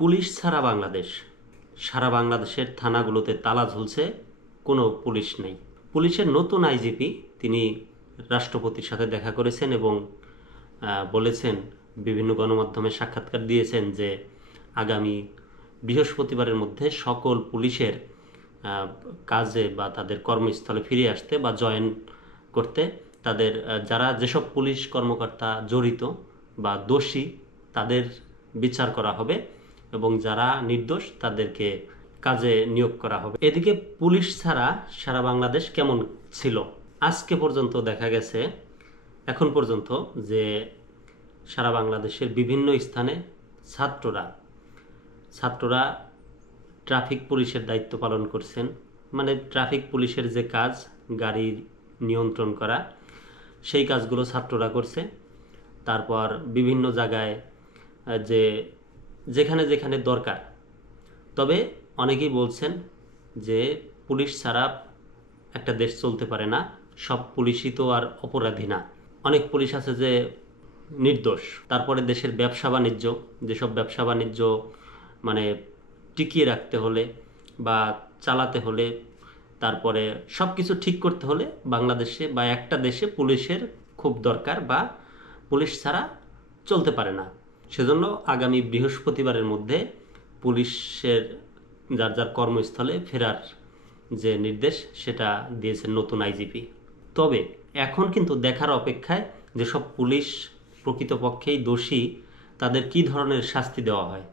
Police ছাড়া বাংলাদেশ। সারা বাংলাদেশের থানাগুলোতে তালা ঝুলছে, কোনো পুলিশ নেই। পুলিশের নতুন আইজিপি তিনি রাষ্ট্রপতির সাথে দেখা করেছেন এবং বলেছেন, বিভিন্ন গণমাধ্যমে সাক্ষাৎকার দিয়েছেন যে আগামী বৃহস্পতিবারের মধ্যে সকল পুলিশের কাজে বা তাদের কর্মস্থলে ফিরে আসতে বা জয়েন করতে তাদের যারা যেসব পুলিশ কর্মকর্তা জড়িত বা দোষী তাদের বিচার করা হবে এবং যারা নির্দোষ তাদেরকে কাজে নিয়োগ করা হবে। এদিকে পুলিশ ছাড়া সারা বাংলাদেশ কেমন ছিল? আজকে পর্যন্ত দেখা গেছে এখন পর্যন্ত যে সারা বাংলাদেশের বিভিন্ন স্থানে ছাত্ররা ট্রাফিক পুলিশের দায়িত্ব পালন করছেন। মানে ট্রাফিক পুলিশের যে কাজ, গাড়ি নিয়ন্ত্রণ করা, সেই কাজগুলো ছাত্ররা করছে। তারপর বিভিন্ন জায়গায় যেখানে যেখানে দরকার। তবে অনেকেই বলছেন যে পুলিশ ছাড়া একটা দেশ চলতে পারে না, সব পুলিশই তো আর অপরাধী না, অনেক পুলিশ আছে যে নির্দোষ। তারপরে দেশের ব্যবসা বাণিজ্য, যেসব ব্যবসা বাণিজ্য মানে টিকিয়ে রাখতে হলে বা চালাতে হলে, তারপরে সব কিছু ঠিক করতে হলে বাংলাদেশে বা একটা দেশে পুলিশের খুব দরকার, বা পুলিশ ছাড়া চলতে পারে না। সেজন্য আগামী বৃহস্পতিবারের মধ্যে পুলিশের যার যার কর্মস্থলে ফেরার যে নির্দেশ সেটা দিয়েছেন নতুন আইজিপি। তবে এখন কিন্তু দেখার অপেক্ষায় যেসব পুলিশ প্রকৃতপক্ষেই দোষী তাদের কী ধরনের শাস্তি দেওয়া হয়।